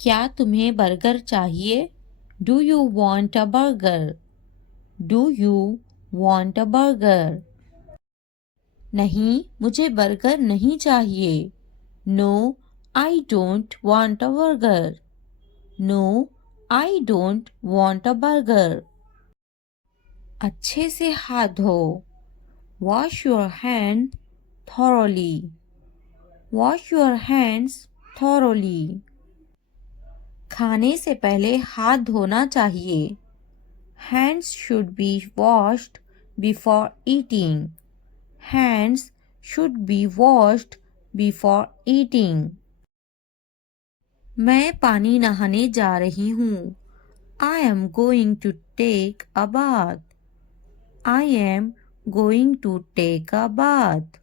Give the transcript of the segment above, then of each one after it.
क्या तुम्हें बर्गर चाहिए? Do you want a burger? Do you want a burger? नहीं, मुझे बर्गर नहीं चाहिए। No, I don't want a burger. No, I don't want a burger. अच्छे से हाथ धो। Wash your hand thoroughly. Wash your hands thoroughly. खाने से पहले हाथ धोना चाहिए। Hands should be washed before eating. Hands should be washed before eating. मैं पानी नहाने जा रही हूँ। I am going to take a bath. I am going to take a bath.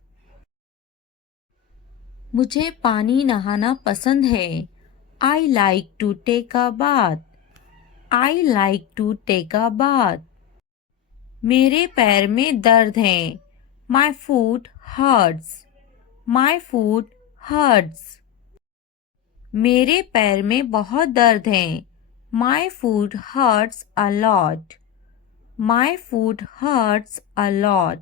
मुझे पानी नहाना पसंद है। I like to take a bath. I like to take a bath. मेरे पैर में दर्द है। My foot hurts. My foot hurts. मेरे पैर में बहुत दर्द है। My foot hurts a lot. My foot hurts a lot.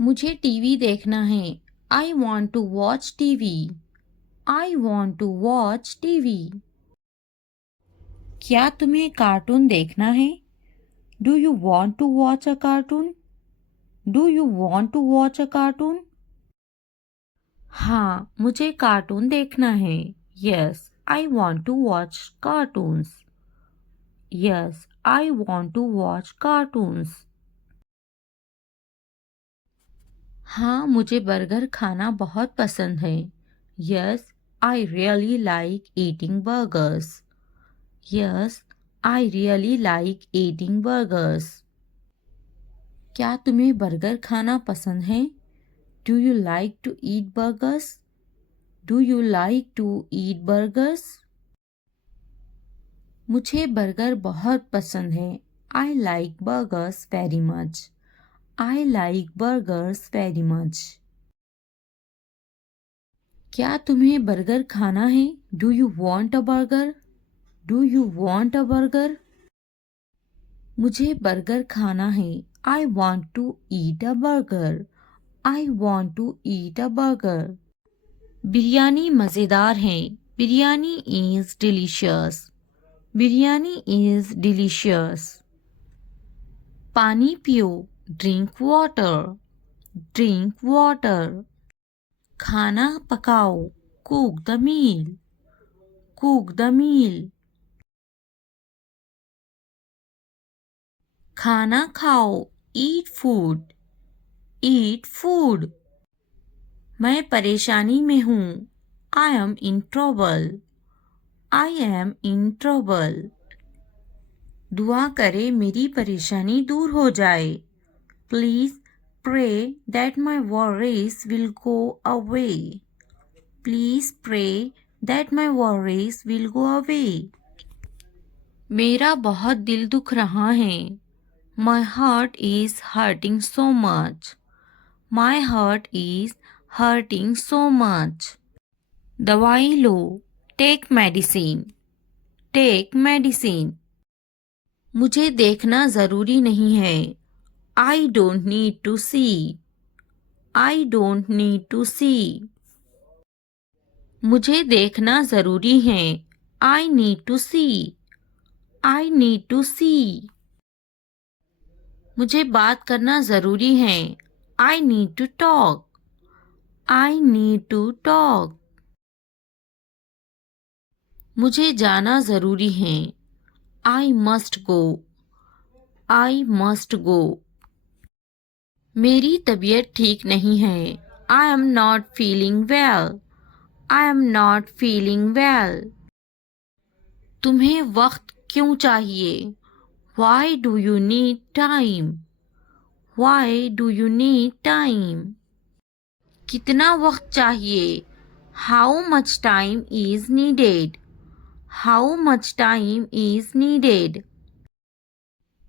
मुझे टीवी देखना है। I want to watch TV. I want to watch TV. क्या तुम्हें कार्टून देखना है? Do you want to watch a cartoon? Do you want to watch a cartoon? हाँ, मुझे cartoon देखना है। Yes, I want to watch cartoons. Yes, I want to watch cartoons. हाँ, मुझे बर्गर खाना बहुत पसंद है। Yes, I really like eating burgers. Yes, I really like eating burgers. क्या तुम्हें बर्गर खाना पसंद है? Do you like to eat burgers? Do you like to eat burgers? मुझे बर्गर बहुत पसंद है। I like burgers very much. I like burgers very much. क्या तुम्हें बर्गर खाना है? Do you want a burger? Do you want a burger? मुझे burger खाना है। I want to eat a burger. I want to eat a burger. Biryani मज़ेदार है। Biryani is delicious. Biryani is delicious. पानी पियो। Drink water. Drink water. खाना पकाओ। Cook the meal. Cook the meal. खाना खाओ। Eat food. Eat food. मैं परेशानी में हूँ। I am in trouble. I am in trouble. दुआ करे मेरी परेशानी दूर हो जाए। Please pray that my worries will go away. Please pray that my worries will go away. मेरा बहुत दिल दुख रहा है। My heart is hurting so much. My heart is hurting so much. दवाई लो। Take medicine. Take medicine. मुझे देखना ज़रूरी नहीं है। I don't need to see. I don't need to see. मुझे देखना ज़रूरी है। I need to see. I need to see. मुझे बात करना ज़रूरी है। I need to talk. I need to talk. मुझे जाना ज़रूरी है। I must go. I must go. मेरी तबीयत ठीक नहीं है। I am not feeling well. I am not feeling well. तुम्हें वक्त क्यों चाहिए? Why do you need time? Why do you need time? कितना वक्त चाहिए? How much time is needed? How much time is needed?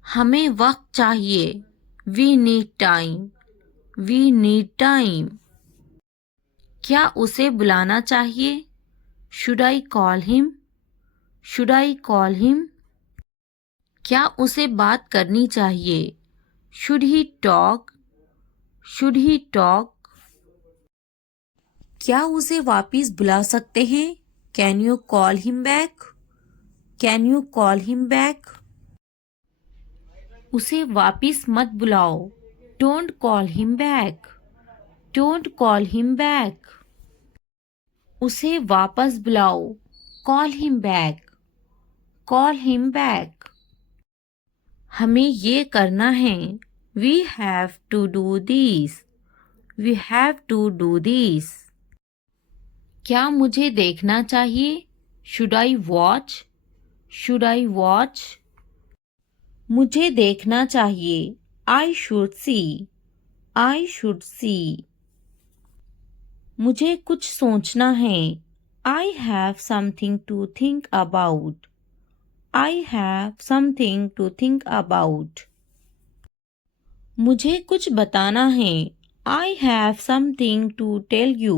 हमें वक्त चाहिए। We need time. We need time. क्या उसे बुलाना चाहिए? Should I call him? Should I call him? क्या उसे बात करनी चाहिए? Should he talk? Should he talk? क्या उसे वापिस बुला सकते हैं? Can you call him back? Can you call him back? उसे वापिस मत बुलाओ। Don't call him back. Don't call him back. उसे वापस बुलाओ। Call him back. Call him back. हमें ये करना है। We have to do this. We have to do this. क्या मुझे देखना चाहिए? Should I watch? Should I watch? मुझे देखना चाहिए। I should see. I should see. मुझे कुछ सोचना है। I have something to think about. I have something to think about. मुझे कुछ बताना है। I have something to tell you.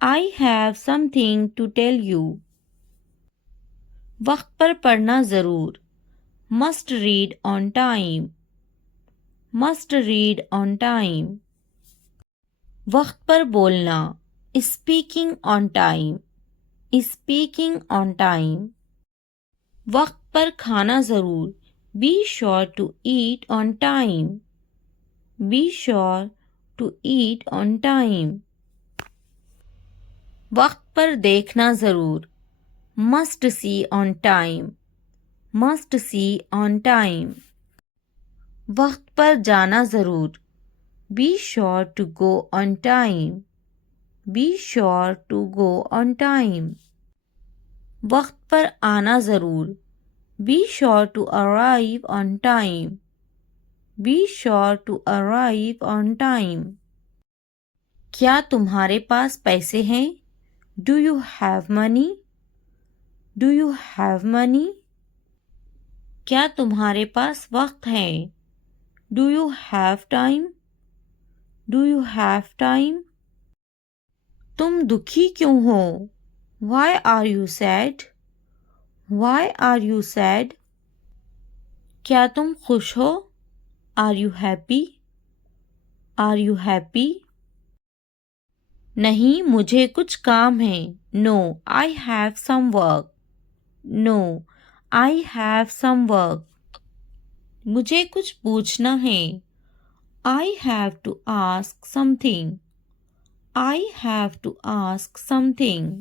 I have something to tell you. वक्त पर पढ़ना ज़रूर। Must read on time. Must read on time. वक्त पर बोलना। Speaking on time. Speaking on time. वक्त पर खाना ज़रूर। Be sure to eat on time. Be sure to eat on time. वक्त पर देखना ज़रूर। Must see on time. Must see on time. वक्त पर जाना ज़रूर। Be sure to go on time. Be sure to go on time. वक्त पर आना ज़रूर। Be sure to arrive on time. Be sure to arrive on time. क्या तुम्हारे पास पैसे हैं? Do you have money? Do you have money? क्या तुम्हारे पास वक्त है? Do you have time? Do you have time? तुम दुखी क्यों हो? Why are you sad? Why are you sad? क्या तुम खुश हो? Are you happy? Are you happy? नहीं, मुझे कुछ काम है। No, I have some work. No, I have some work. मुझे कुछ पूछना है। I have to ask something. I have to ask something.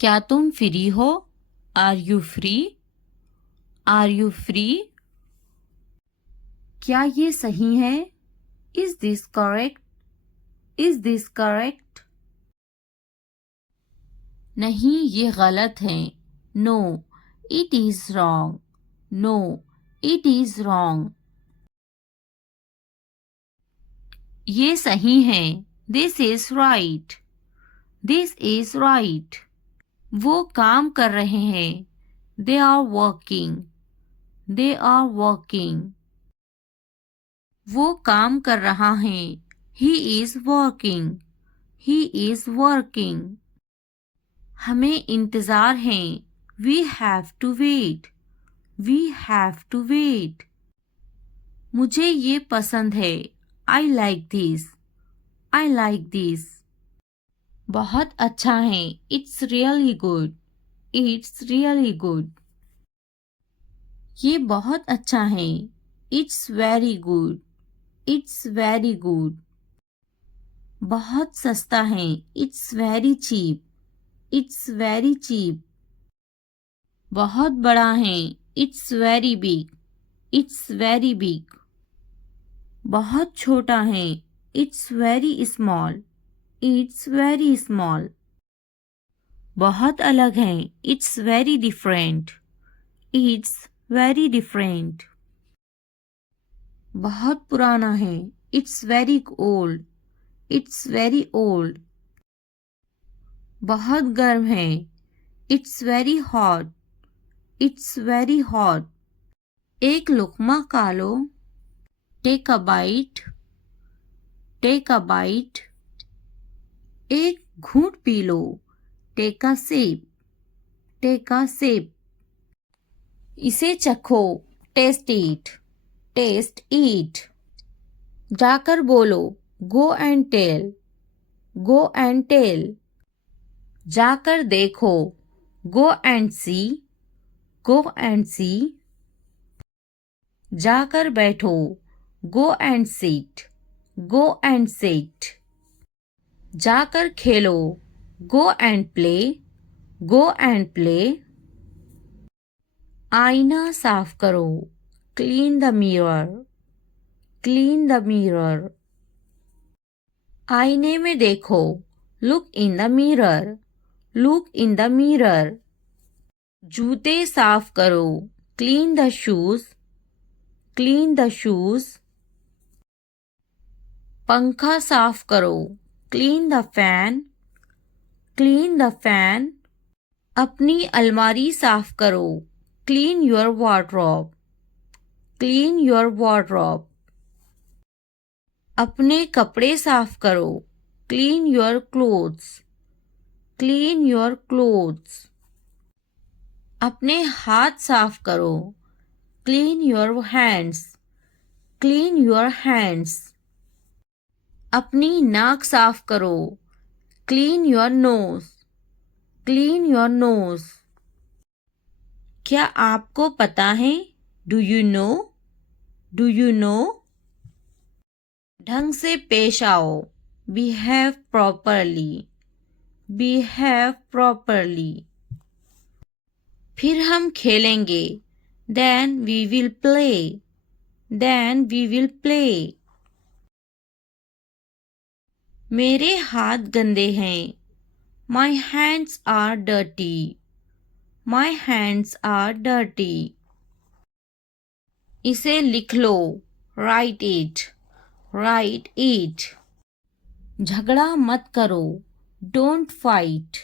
क्या तुम फ्री हो? Are you free? Are you free? क्या ये सही है? Is this correct? Is this correct? नहीं, ये गलत है। No, it is wrong. No, it is wrong. ये सही है। This is right. This is right. वो काम कर रहे हैं। They are working. They are working. वो काम कर रहा है। He is working. He is working. हमें इंतज़ार है। We have to wait. We have to wait. मुझे ये पसंद है। I like this. I like this. बहुत अच्छा है। It's really good. It's really good. ये बहुत अच्छा है। It's very good. It's very good. बहुत सस्ता है। It's very cheap. It's very cheap. बहुत बड़ा है। It's very big. It's very big. बहुत छोटा है। It's very small. It's very small. बहुत अलग है। It's very different. It's very different. बहुत पुराना है। It's very old. It's very old. बहुत गर्म है। It's very hot. It's very hot. एक लुक़्मा खा लो। Take a bite. Take a bite. एक घूंट पी लो, take a sip, take a sip. इसे चखो, टेस्ट इट, टेस्ट इट। जाकर बोलो, go and tell, go and tell. जाकर देखो, go and C, go and सी। जाकर बैठो, go and seat, go and seat. जाकर खेलो, go and play, go and play. आईना साफ करो, clean the mirror, clean the mirror. आईने में देखो, look in the mirror, look in the mirror. जूते साफ करो, clean the shoes, clean the shoes. पंखा साफ करो, clean the fan, clean the fan. अपनी अलमारी साफ करो, clean your wardrobe, clean your wardrobe. अपने कपड़े साफ करो, clean your clothes, clean your clothes. अपने हाथ साफ करो, clean your hands, clean your hands. अपनी नाक साफ करो, clean your nose, clean your nose. क्या आपको पता है? Do you know, do you know. ढंग से पेश आओ, बिहेव प्रॉपरली, बिहेव प्रॉपरली। फिर हम खेलेंगे, then we will play, then we will play. मेरे हाथ गंदे हैं, my hands are dirty, my hands are dirty. इसे लिख लो, राइट इट, राइट इट। झगड़ा मत करो, don't fight,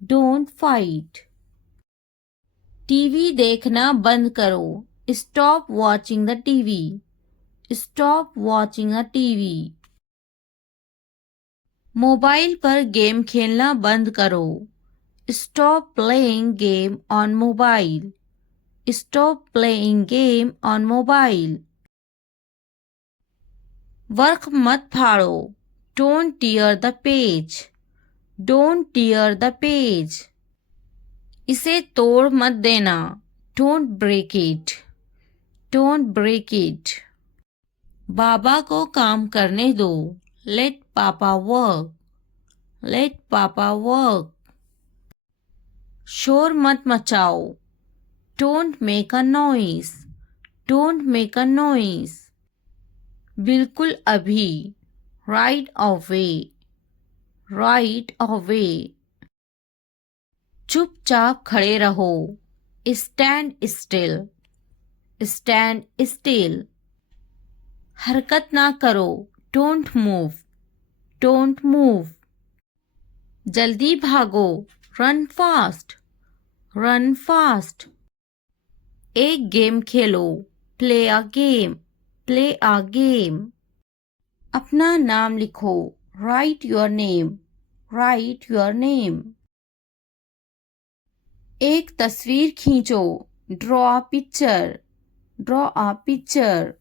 don't fight. TV देखना बंद करो, stop watching the TV, stop watching a TV. Mobile पर गेम खेलना बंद करो, stop playing game on mobile, stop playing game on mobile. Work मत फाड़ो, don't tear the page, don't tear the page. इसे तोड़ मत देना, don't break it, don't break it. बाबा को काम करने दो, लेट पापा वर्क, लेट पापा वर्क। शोर मत मचाओ, don't make a noise, don't make a noise. बिल्कुल अभी, राइट अवे, राइट अवे। चुपचाप खड़े रहो, स्टैंड स्टिल, स्टैंड स्टिल। हरकत ना करो, डोंट मूव, डोंट मूव। जल्दी भागो, रन फास्ट, रन फास्ट। एक game Khelo, play a game, play a game. अपना नाम लिखो, right your name, right your name. एक तस्वीर खींचो, draw a picture, draw a picture.